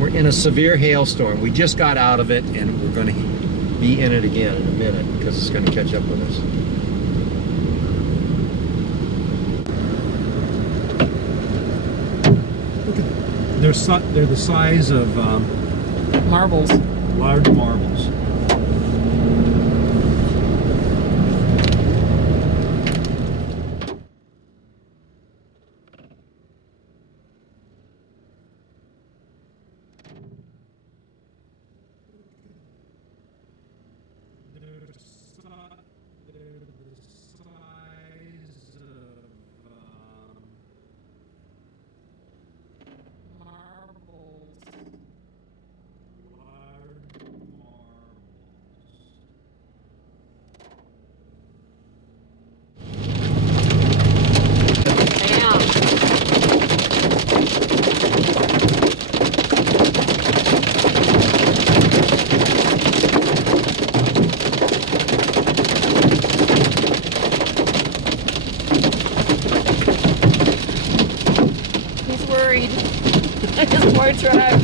We're in a severe hailstorm. We just got out of it, and we're going to be in it again in a minute because it's going to catch up with us. Look at them. They're the size of Marbles. large marbles. He's worried. His poor truck.